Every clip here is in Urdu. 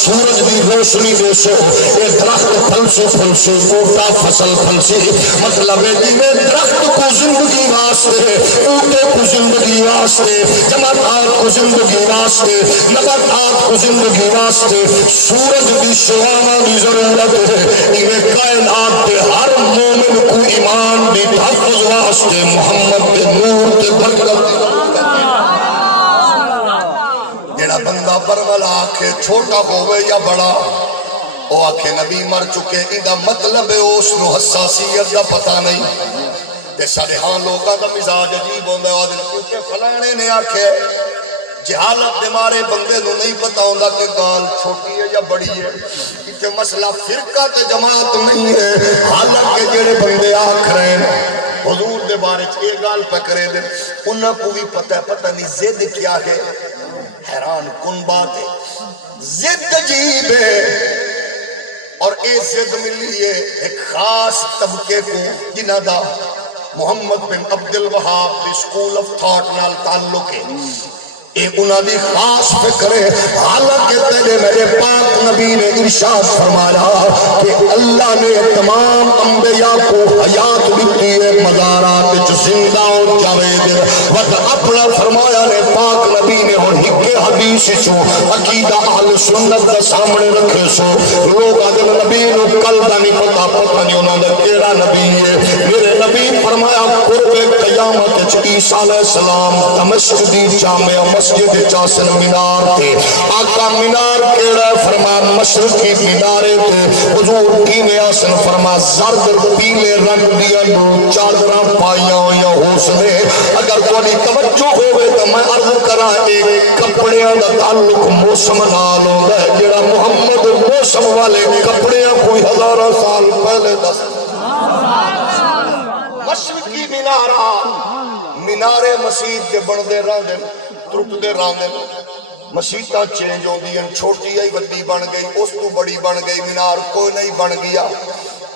سورج دی روشنی دے سو اے درخت پھلسو پھلسو اوٹا فصل پھلسی مطلب ہے جی میں درخت کو زندگی واسطے اوٹے کو زندگی واسطے جماعتات کو زندگی واسطے نباتات کو زندگی واسطے سورج دی شعاع دی ضرورت ہے انہیں کائنات دے ہر مومن کو ایمان دی تحفظ واسطے محمد دے نور دے برکت جیڑا بندہ برمل آکھے چھوٹا ہوئے یا بڑا وہ آکھے نبی مر چکے اندہ مطلب ہے اس نو حساسیت دا پتہ نہیں تے سارے ہاں لوگاں دا مزاج عجیب ہوندہ ہے کیونکہ فلانے نے آکھے جہالت دے مارے بندے نو نہیں پتہ ہوندہ کہ گال چھوٹی ہے یا بڑی ہے کہ مسئلہ فرقہ تے جماعت نہیں ہے حالانکہ جڑے بندے آکھ رہے ہیں حضور دے بارے ایک گال پکرے دے انہاں کو بھی پتہ نہیں زد کیا ہے حیران کن بات ہے زد عجیب ہے اور اے زد ملی ہے ایک خاص طبقے کو جنہ دا محمد بن عبد الوہاب دی سکول آف تھاٹ نال تعلق ہے ایک انہاں دی خاص فکر ہے حالانکہ تیرے میرے پاک نبی نے ارشاد فرمایا کہ اللہ نے تمام انبیاء کو حیات دیتی ہے مزارات جو زندہ ہو جاوید وقت اپنا فرمایا نے پاک نبی نے اور حق حدیث چو عقیدہ اہل سنت کا سامنے رکھے سو لوگ آدھے نبی نو کل دا نہیں پتہ نہیں انہوں نے تیرا نبی ہے میرے نبی فرمایا قرب قیامت عیسیٰ علیہ السلام دمشق دی جامع مسجد چاسن مینار تھے آقا مینار کیڑا فرمان مشرقی مینارے تھے حضور کی میں آسن فرما زرد پیلے رنگ دیا نو چادرہ پائیاں یا حوصلے اگر کوئی توجہ ہوئے تو میں عرض کرا ایک کپڑیاں دا تعلق موسم نالوں ہے جڑا محمد موسم والے کپڑیاں کوئی ہزارہ سال پہلے دست مشرقی مینارہ مینارے مسجد کے بندے راندے ترک دے راندے مسیطہ چینج ہو دیا چھوٹی آئی ودی بن گئی اس تو بڑی بن گئی مینار کوئی نہیں بن گیا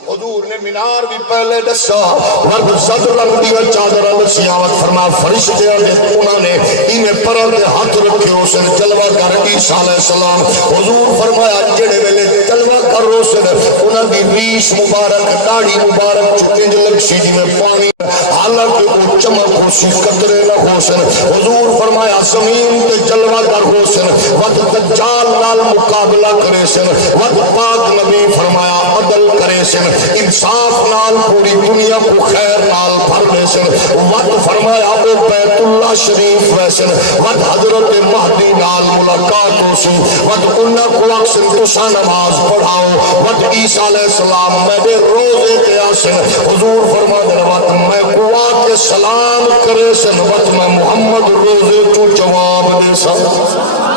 حضور نے مینار بھی پہلے دسا ورد صدر رنگ دیا چادر سیاوت فرما فرشتے انہوں نے انہیں پرد ہاتھ رکھے اسے جلوہ کر عیسیٰ علیہ السلام حضور فرمایا جڑے ویلے جلوہ کر اسے انہوں نے ریش مبارک داڑھی مبارک چکے جلک سی جی میں پانی حالانکہ وہ چمک ہو سی قطرے نہ ہو سن حضور فرمایا زمین تے جلوہ کر ہو سن وقت دجال نال مقابلہ کرے سن وقت پاک نبی فرمایا عدل کرے سن انصاف نال پوری دنیا کو خیر نال بھر لے سن وقت فرمایا وہ بیت اللہ شریف ویسن وقت حضرت مہدی نال ملاقات ہو سی وقت انہا کو اکسن تسا نماز پڑھاؤ وقت عیسیٰ علیہ السلام میرے روزے کے آسن حضور فرما دے وقت میں قوات کے سلام کرے سن وقت میں محمد روزے تو جواب دے سن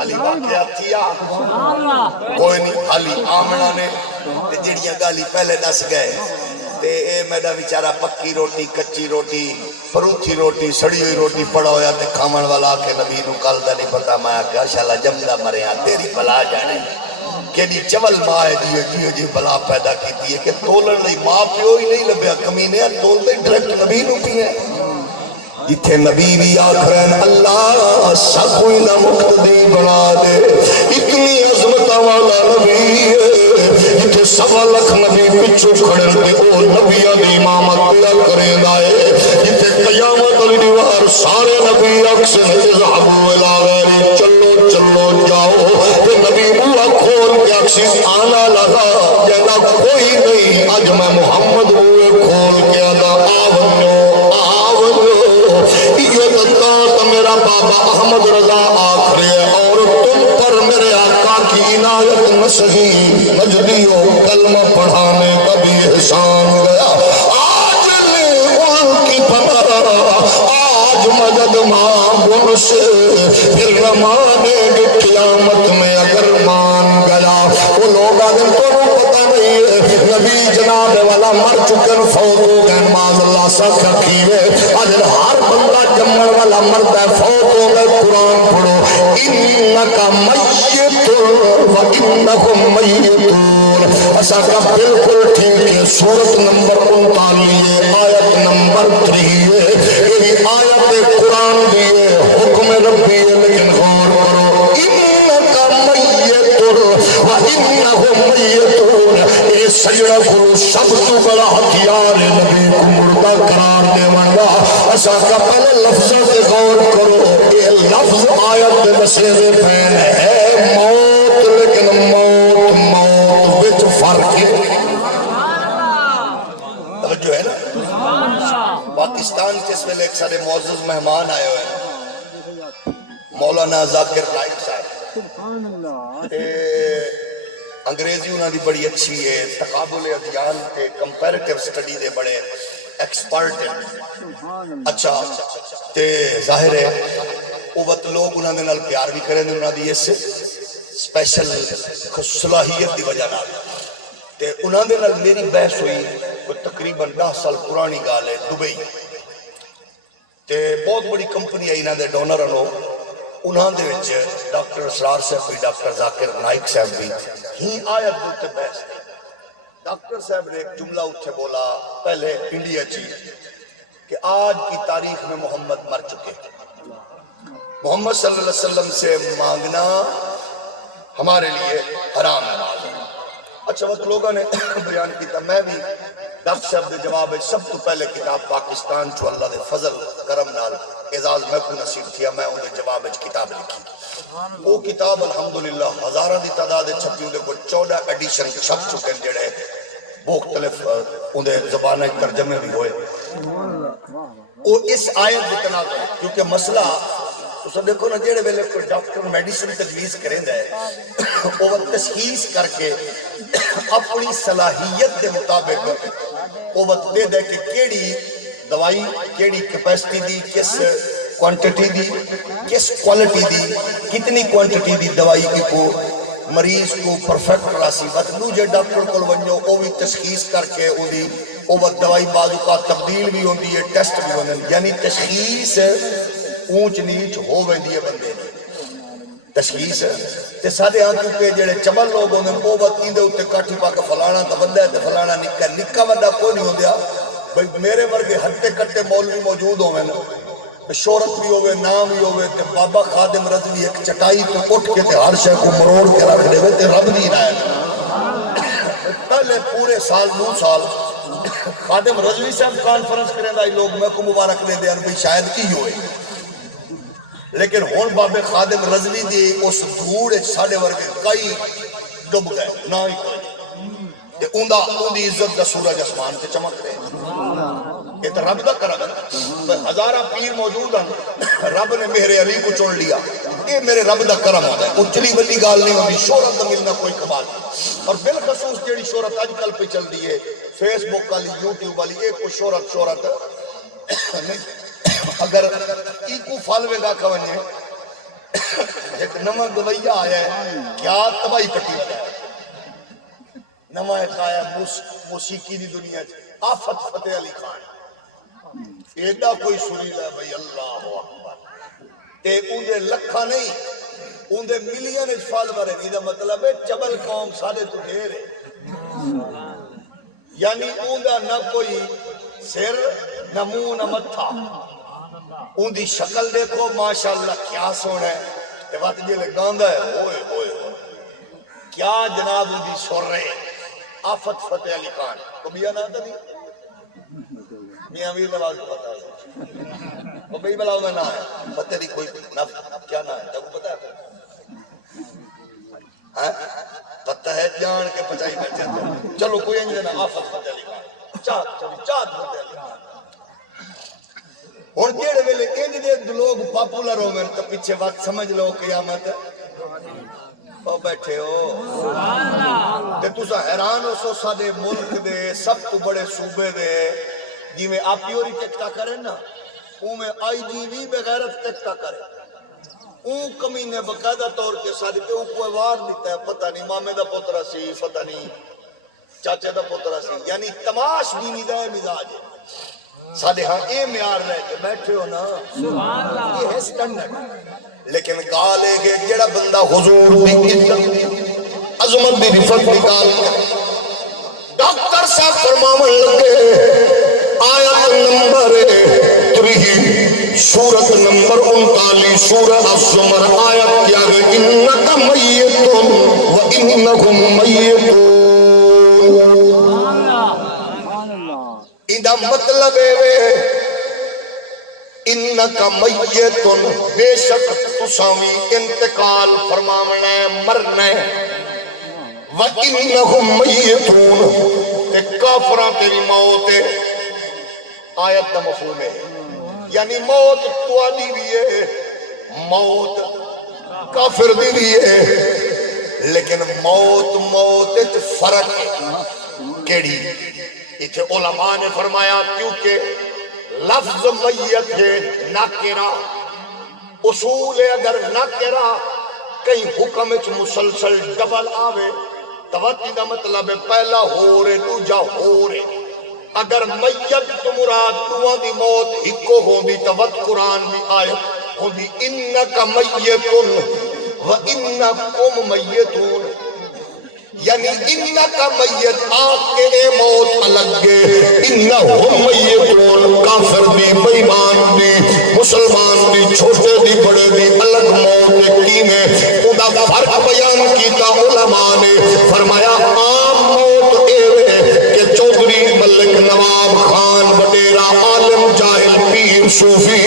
علی واقعہ کیا کوئی نہیں علی آمنہ نے جڑیاں گالی پہلے دس گئے تے اے میڈا بیچارہ پکی روٹی کچی روٹی پروتھی روٹی سڑی ہوئی روٹی پڑا ہویا تے کھامن والا کے نبی نو کل دا نہیں پتا میں آکے اشاللہ جمدہ مرے ہاں تیری بلا جانے کہ دی چول ماں ہے جی بلا پیدا کی دیئے کہ تولن نہیں ماں پیو ہی نہیں لبیا کمینے تول دے ڈریکٹ نبی نو پیئے جتھے نبی بھی آخرین اللہ سب کوئی نہ مقتدی بنا دے اتنی عظمت والا نبی ہے جتھے 1.25 لاکھ نبی پچھو کھڑن دے او نبیہ دی امامت پیا کریں دائے جتھے قیامت الدیوار سارے نبی اکسن اذہبو الہ غیری چلو چلو جاؤ کہ نبی اللہ کھول کے اکسن آنا لگا جینا کوئی نہیں آج میں محمد ہوئے کھول کے ادا آونیو میرا بابا احمد رضا آخری اور تم پر میرے آقا کی عنایت نسخی نجدیوں کلمہ پڑھانے کا بھی احسان گیا آج نے ان کی پناہ آج مدد مانگن سے پھر نمانے کی قیامت میں اگر مان گیا وہ لوگ آدم تو پتہ نہیں ہے نبی جناب والا مر چکن فوت ہو گئے معاذ اللہ ساتھ رکھیوے آدھر ہر بندہ جمع والا مرد ہے فوت ہو گئے قرآن پڑھو انکا میت و انکم میتون ایسا کا بالکل ٹھیک ہے سورت نمبر 39 آیت نمبر 3 یہ آیت قرآن دیئے حکم ربی لیکن بڑا ہتھیار ہے نبی کو مردہ قرار دے منگا ایسا کہ پہلے لفظوں سے غور کرو یہ لفظ آیت دے مسئلے پہن ہے موت لیکن موت وچ فرق ہے توجہ ہے نا پاکستان کے اس ویلے ایک سارے معزز مہمان آئے ہوئے ہیں مولانا ذاکر نائک صاحب انگریزی انہوں نے بڑی اچھی ہے تقابل ادیان کے کمپیریٹیو سٹڈی دے بڑے ایکسپرٹ ہیں اچھا تے ظاہر ہے وہ وقت لوگ انہوں نے نال پیار بھی کریں انہوں نے اس سپیشل صلاحیت دی وجہ نال تے انہوں نے نال میری بحث ہوئی تقریباً 10 سال پرانی گال ہے دبئی تے بہت بڑی کمپنی ہے انہوں نے ڈونر انہوں انہوں نے ڈاکٹر اسرار صاحب بھی ڈاکٹر ذاکر نائک صاحب بھی ہی آیت دلتے بحث تھی ڈاکٹر صاحب نے ایک جملہ اٹھے بولا پہلے انڈیا چی کہ آج کی تاریخ میں محمد مر چکے محمد صلی اللہ علیہ وسلم سے مانگنا ہمارے لیے حرام ہے اچھا وقت لوگوں نے بیان کیتا میں بھی ڈاکٹر صاحب دے جواب سب تو پہلے کتاب پاکستان چو اللہ دے فضل کرم نال اعزاز میں کو نصیب تھیا میں انہیں جواب کتاب لکھی وہ کتاب الحمدللہ ہزارہ دی تعداد چھپیوں دے کو 14 ایڈیشن چھپ چکے ہیں جڑے مختلف انہیں زبانہ ترجمے بھی ہوئے وہ اس آیت بھی تناظر کیونکہ مسئلہ اس نے دیکھو نا جیڑے ویلے کوئی ڈاکٹر میڈیسن تجویز کریں دے وہ تشخیص کر کے اپنی صلاحیت دے مطابق وہ دے دے کہ کیڑی دوائی کیڑی کیپیسٹی دی کس کوانٹیٹی دی کس کوالٹی دی کتنی کوانٹیٹی دی دوائی کی کو مریض کو پرفیکٹ راسی بتنو جے ڈاکٹر کو ونجو وہ بھی تشخیص کر کے وہ دوائی بازو کا تبدیل بھی ہوندی ہے ٹیسٹ بھی ہوندی ہے یعنی تشخیص اونچ نیچ ہو ویندی ہے بندے نے تشخیص تے سادے ہاں کیونکہ جڑے چبل لوگ ہوندے وہ بات ایندے اوتے کاٹھی پا کے فلانا تے بندہ ہے تے فلانا نکا وڈا کوئی نہیں ہوندیا بھئی میرے ورگے ہٹے کٹے مولوی موجود ہوئے نا شہرت بھی ہوئے نام بھی ہوئے تے بابا خادم رضوی ایک چٹائی تو اٹھ کے تے ہر شے کو مروڑ کے رکھ دے تے رب دی عنایت پہلے پورے سال 2 سال خادم رضوی صاحب کانفرنس کریں دا لوگ میں کو مبارک دے دے بھئی شاید کی ہوئے لیکن ہون بابے خادم رضوی دی اس دھوڑ ساڑے ورگے کئی ڈب گئے نہ ہی کوئی اندھی عزت دا سورج اسمان تے چمک رہے یہ تو رب دا کرم ہے ہزارہ پیر موجود ہیں رب نے میرے علی کو چون لیا یہ میرے رب دا کرم ہوتا ہے اچلی بلی گال نہیں ہوتی شہرت دا ملنا کوئی کمال نہیں اور بالخصوص جیڑی شہرت آج کل پہ چل دی ہے فیس بک والی یوٹیوب والی ایک کو شہرت نہیں اگر ایکو فالوے گا کھونے ایک نمہ گویا آیا ہے کیا تباہی پٹی والا ہے نمہ ایک آیا موسیقی دی دنیا آفت فتح علی خان ایڈا کوئی سنی ہے بھئی اللہ اکبر تے اندھے لکھا نہیں اندھے ملین فالور ہے یہ مطلب ہے چبل قوم سارے تو دیر ہے یعنی اندھا نہ کوئی سر نہ منہ نہ متھا اندھی شکل دیکھو ماشاءاللہ کیا سونا ہے یہ بات یہ لگاندہ ہے ہوئے ہوئے کیا جناب اندھی سور رہے آفت فتح علی خان کبھی آنا تھا نہیں میاں امیر نواز کو پتا ہے وہ بھئی بلاؤ میں نہ ہے فتح علی کوئی کیا نہ ہے جب کو پتا ہے پتہ ہے جان کے پچائی بیٹھے چلو کوئی انجھے نا آفت فتح علی خان چاہت فتح علی خان اور جیڑے ویلے انج دے لوگ پاپولر ہو میں تو پیچھے وقت سمجھ لو قیامت او بیٹھے ہو تے تسا حیران ہو سو سادے ملک دے سب تو بڑے صوبے دے جی میں آپ پیوری ٹکتا کریں نا او میں آئی جی وی بغیرت ٹکتا کریں او کمینے بقیدہ طور کے ساتھ پہ او کوئی وار دیتا ہے پتہ نہیں مامے دا پوترہ سی پتہ نہیں چاچے دا پوترہ سی یعنی تماش بھی نہیں دائے مزاج ہے سادے ہاں اے میار رہے کہ بیٹھے ہو نا یہ ہے سٹنڈرڈ لیکن گال ہے کہ جڑا بندہ حضور دی عظمت دی رفت نکال ڈاکٹر صاحب فرماون لگے آیت نمبر 3 سورت نمبر 39 سورہ الزمر آیت کیا ہے انکا میتون و انکم میتون ایندا مطلب ہے انکا میتن، بے شک تساوی انتقال فرماونا ہے، مرنا ہے، وَإِنَّهُمْ مَيِّتُونَ، تے کافران تیری موت ہے، آیت دا مفہوم ہے، یعنی موت تو آدھی بھی ہے، موت کافر دی بھی ہے، لیکن موت فرق ہے، کیڑی؟ اتھے علماء نے فرمایا کیونکہ لفظ میت ہے ناکرہ، اصول اگر ناکرہ کئی حکم اچ مسلسل ڈبل آوے توتی دا مطلب ہے پہلا ہو رہے دوجا ہو رہے، اگر میت تو مراد دوان دی موت ہکو ہوندی توت قرآن بھی آیت ہوندی انکا میتن و انکم میتون، یعنی انکا میت آگ کے اے موت الگ گے، انہم میتون، کافر دی، بیمان دی، مسلمان دی، چھوٹے دی، بڑے دی، الگ موت کی میں اندہ فرق بیان کیتا علماء نے فرمایا عام موت اے کہ چودھری ملک نواب خان وڈیرا عالم جاہل پیر صوفی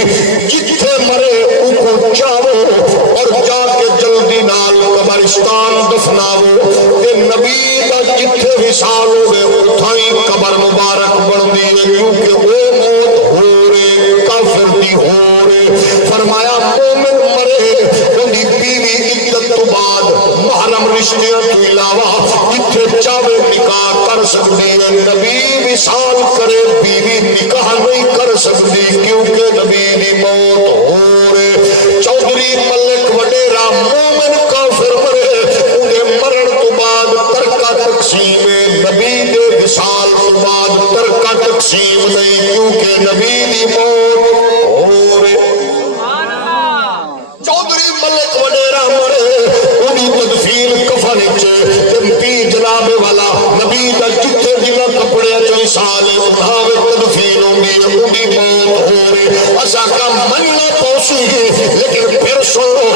جتھے مرے اوکو چاہو اور جا کے جلدی نال قبرستان دفناو، تے نبی دا جتھے وصال ہوئے اتھائی قبر مبارک بڑھ دیئے، کیونکہ وہ موت ہو رہے، کافر دی ہو رہے، فرمایا مومن مرے اندھی بیوی عدت تو بعد محرم رشتیاں تو علاوہ جتھے چاہے نکاح کر سکتی ہے، نبی وصال کرے بیوی نکاح نہیں کر سکتی کیونکہ نبی دی موت ہو رہے، چودھری ملک وڈیرا مومن کافر مرے انہیں مرن تو بعد ترکہ تقسیم نبی دے وصال تو بعد ترکہ تقسیم نہیں کیونکہ نبی دی موت ہو رہے، چودھری ملک وڈیرا مرے انہی تدفین کفن چے تمپی جناب والا نبی دا جتھے جنہ کپڑے چوئی سالے اتھاوے تدفین ہوندی انہی موت ہو رہے، اسا کا منہ پوسی گی لیکن پھر سنو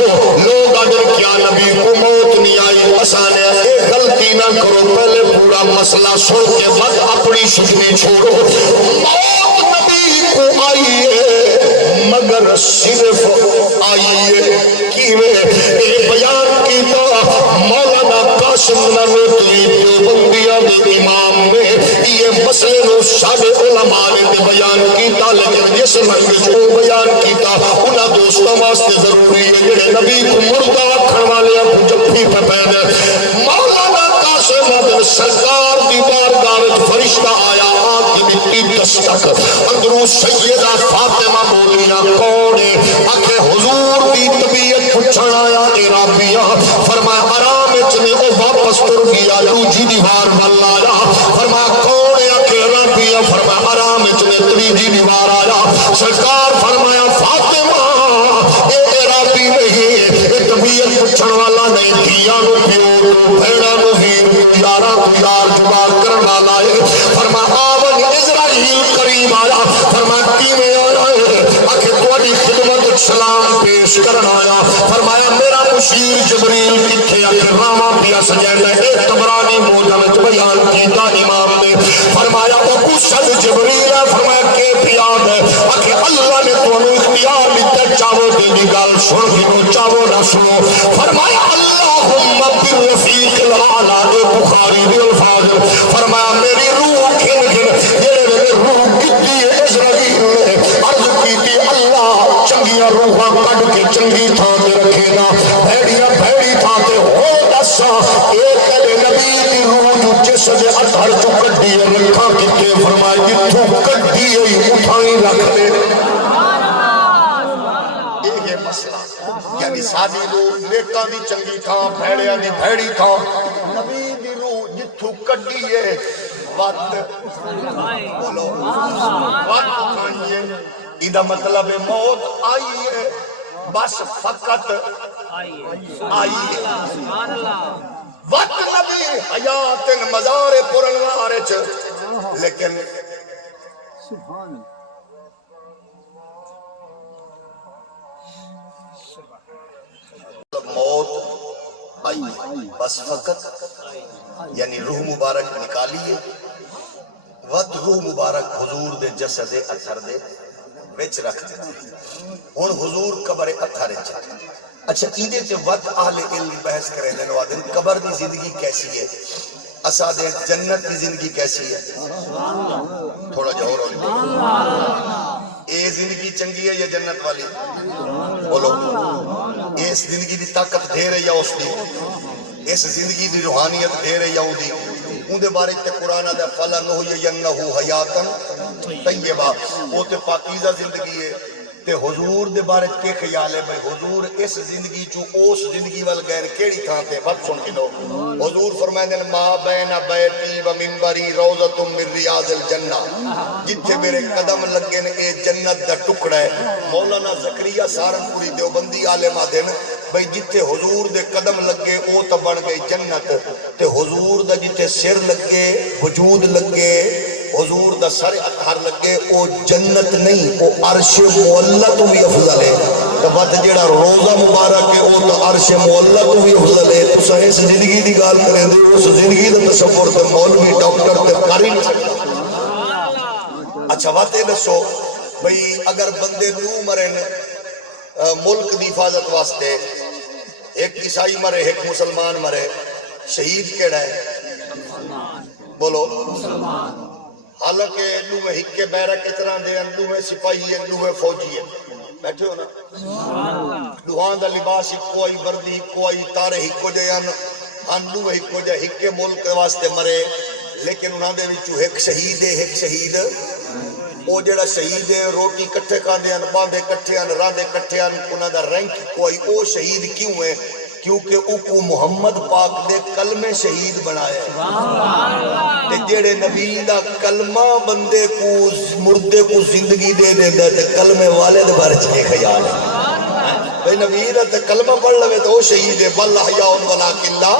لوگ اگر کیا نبی کو موت نہیں آئی، اسا نے ایک غلطی نہ کرو، پہلے پورا مسئلہ سن کے بعد اپنی شکنی چھوڑو، موت نبی کو آئی ہے مگر صرف آئی ہے کیوے اے بیان کیتا مولانا قاسم نانوتوی دیوبندیہ دے امام نے یہ مسئلے نو سارے علماء نے بیان کیتا، لیکن جس لنگویج کو بیان کیتا انہاں دوستوں واسطے ضروری ہے جڑے نبی کو مردہ رکھن والے کو جفی پہ پیدا، مولانا قاسم نانوتوی سرکار دی بارگاہ وچ فرشتہ آیا آنکھ کی مٹی دستک اندروں سیدہ فاطمہ بولیاں کون ہے؟ آنکھیں حضور دی طبیعت پچھن آیا عرابیہ، فرمایا آرام اچھنے او واپس تر گیا دوجی دیوار والا آیا، فرمایا کون ہے؟ آنکھیں عرابیہ، فرمایا آرام اچھنے تریجی دیوار آیا، سرکار فرمایا فاطمہ اے عرابی نہیں، اے طبیعت پچھن والا نہیں، کیا نو پیو بھیڑا نو ہیر یارہ تو یار جبار کرن والا ہے، فرمایا آون اسرائیل قریب آیا، فرمایا کیویں آیا ہے؟ آنکھیں تواڈی خدمت سلام پیش کرن آیا، فرمایا میرا مشیر جبریل کتھے؟ آنکھیں راواں پیا سجیندہ ایک تبرانی موجہ میں بیان کیتا امام نے، فرمایا او صد جبریل ہے، فرمایا کے پیاد ہے؟ آنکھیں اللہ نے تو انہوں اختیار دیتا چاہو دے دی گال سن گنو چاہو نہ سنو، فرمایا اللہم بالرفیق العالی بخاری دی الفاظ، فرمایا میری روح کھن کھن یہ میرے روح کتی ہے اسرائیل نے عرض کیتی اللہ چنگیاں روحاں کڑ کے چنگی تھان دے رکھے نا، بھیڑیاں بھیڑی تھان دے ہو دسا ایک تیرے نبی دی روح جو جس دے اثر جو کٹی ہے رکھا کتے، فرمایا جتھوں کٹی ہے اٹھائی رکھ دے، یہ مسئلہ یعنی سادی روح نیکاں دی چنگی تھان بھیڑیاں دی بھیڑی تھان، نبی دی روح جتھوں کٹی ہے وقت بولو وقت آئیے، ایدہ مطلب موت آئی ہے بس فقط آئی ہے، وقت نبی حیات مزار پرنوار لیکن موت آئی بس فقط یعنی روح مبارک نکالی ہے، وت روح مبارک حضور دے جسد اثر دے وچ رکھ دے ہن حضور قبر اثر وچ اچھا ایدے تے وت اہل علم بحث کرے دے نو دن قبر دی زندگی کیسی ہے اسا دے جنت دی زندگی کیسی ہے تھوڑا جا اور اے زندگی چنگی ہے یا جنت والی بولو اس زندگی دی طاقت دے رہی یا اس دی اس زندگی دی روحانیت دے رہی یا ان دی ان دے بارے تے قرآن دے فَلَنُحْيِيَنَّهُ حَيَاتًا طیبہ وہ تے پاکیزہ زندگی ہے تے حضور دے بارے کے خیال ہے بھائی حضور اس زندگی چو اس زندگی وال گئے کیڑی تھا تے بات سن کے دو حضور فرمائے دن ما بین بیتی و منبری روضۃ من ریاض الجنہ جتھے میرے قدم لگے اے جنت دا ٹکڑا ہے مولانا زکریا سہارنپوری دیوبندی عالم دن بھئی جتھے حضور دے قدم لگے او تا بن گئی جنت تے حضور دا جتھے سر لگے وجود لگے حضور دا سر اطہر لگے او جنت نہیں او عرش معلی تو بھی افضل ہے تو بات جیڑا روزہ مبارک ہے او تو عرش معلی تو بھی افضل ہے تو سہی سے زندگی دی گال کریں دے اس زندگی دا تصور تے مولوی ڈاکٹر تے کاری نہیں سکتا اچھا باتیں دسو بھئی اگر بندے نو مرن ملک دی حفاظت واسطے ایک عیسائی مرے ایک مسلمان مرے شہید کیڑا ہے بولو حالانکہ انہوں میں ہکے بیرک اتنا دے انہوں میں سپاہی ہے انہوں میں فوجی ہے بیٹھے ہو نا دوہان دا لباس کوئی وردی کوئی تارے ہکو جیان انہوں میں ہکو جائے ہکے ملک واسطے مرے لیکن انہوں دے وچو ایک شہید ہے ایک شہید او جڑا شہید ہے روٹی کٹھے کھاندے ہیں باندھے کٹھے ہیں راندے کٹھے ہیں انہوں دا رینک کوئی او شہید کیوں ہے کیونکہ اوکو محمد پاک دے کلمے شہید بنائے تے جڑے نبی دا کلمہ بندے کو مردے کو زندگی دے دے دے تے کلمے والے دے بارے چکے خیال ہے بھئی نبی دا تے کلمہ پڑھ لوے تو او شہید ہے بل احیاء ولکن لا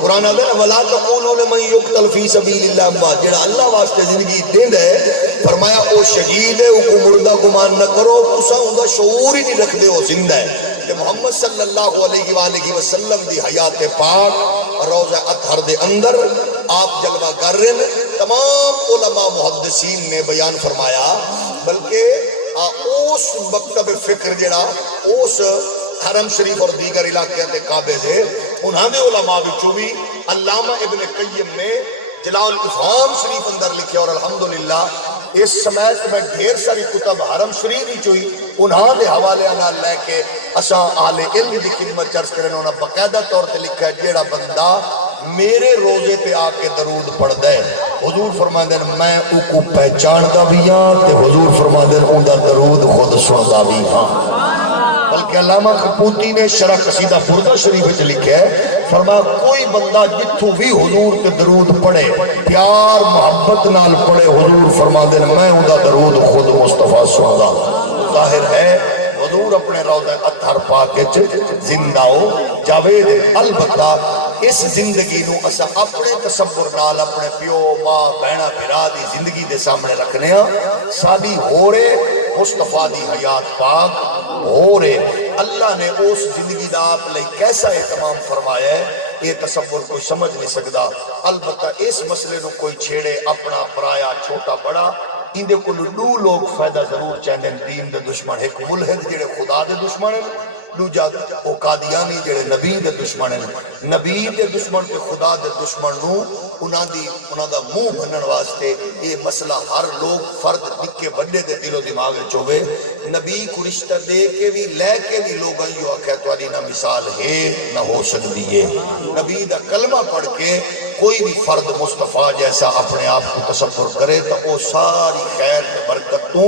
قرآن آدھے نا وَلَا تَقُولُوا لِمَنْ يُقْتَلْ فِي سَبِيلِ اللَّهِ اموات جڑا اللہ واسطے زندگی دین ہے فرمایا او شہید ہے او کو مردہ گمان نہ کرو اسا ان کا شعور ہی نہیں رکھ دے وہ زندہ ہے کہ محمد صلی اللہ علیہ وآلہ وسلم دی حیات پاک روضہ اطہر دے اندر آپ جلوہ گر رہے تمام علماء محدثین نے بیان فرمایا بلکہ اس مکتب فکر جڑا اس حرم شریف اور دیگر علاقے تے کعبے دے انہاں دے علماء وچوں بھی علامہ ابن قیم نے جلاء الافہام شریف اندر لکھے اور الحمدللہ اس سمیت میں ڈھیر ساری کتب حرم شریف ہی چوئی انہاں دے حوالے انہاں لے کے اساں اہل علم دی خدمت چرچ کرنے انہاں باقاعدہ طور تے لکھا ہے جیڑا بندہ میرے روزے پہ آ کے درود پڑھ دے حضور فرما دین میں او کو پہچان دا بھی ہاں تے حضور فرما دین اون دا درود خود سن دا بھی ہاں بلکہ علامہ خپوتی نے شرح قصیدہ بردہ شریف وچ لکھا ہے فرمایا کوئی بندہ جتھوں بھی حضور کے درود پڑھے پیار محبت نال پڑھے حضور فرما دین میں اون دا درود خود مصطفیٰ سن دا ظاہر ہے حضور اپنے روضہ اطہر پاک زندہ ہو جاوید البتہ اس زندگی نو اسا اپنے تصور نال اپنے پیو ماں بہنا بھرا دی زندگی دے سامنے رکھنے ہاں سالی ہو رہے مصطفیٰ دی حیات پاک ہو رہے اللہ نے اس زندگی دا آپ لئے کیسا اہتمام فرمایا ہے یہ تصور کوئی سمجھ نہیں سکتا البتہ اس مسئلے نو کوئی چھیڑے اپنا پرایا چھوٹا بڑا اندے کو دو لوگ فائدہ ضرور چاہنے دین دے دشمن ایک ملحد جڑے خدا دے دشمن ہیں دوجا او قادیانی جڑے نبی دے دشمن ہیں نبی دے دشمن تے خدا دے دشمن نو انہاں دا منہ بنن واسطے یہ مسئلہ ہر لوگ فرد نکے بڑے دے دل و دماغ وچ ہوے نبی کو رشتہ دے کے بھی لے کے بھی لوگاں یو آکھیا تواڈی نہ مثال ہے نہ ہو سکتی ہے نبی دا کلمہ پڑھ کے کوئی بھی فرد مصطفیٰ جیسا اپنے آپ کو تصور کرے تو وہ ساری خیر برکت تو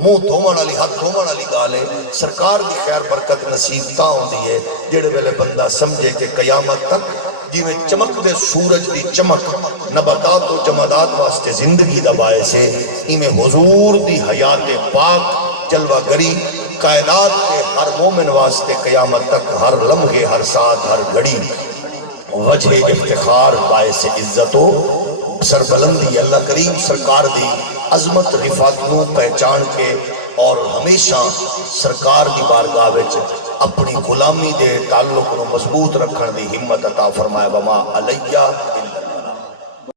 منہ دھومن والی ہاتھ دھومن والی گال ہے سرکار دی خیر برکت نصیب تاں ہوندی ہے جڑے ویلے بندہ سمجھے کہ قیامت تک جویں چمک دے سورج دی چمک نباتات و جمادات واسطے زندگی دا باعث ہے ایویں حضور دی حیات پاک جلوہ گری کائنات کے ہر مومن واسطے قیامت تک ہر لمحے ہر ساتھ ہر گھڑی وجہ افتخار باعث عزت و سربلندی اللہ کریم سرکار دی عظمت رفعت نو پہچان کے اور ہمیشہ سرکار دی بارگاہ وچ اپنی غلامی دے تعلق نو مضبوط رکھن دی ہمت عطا فرمائے وما علیہ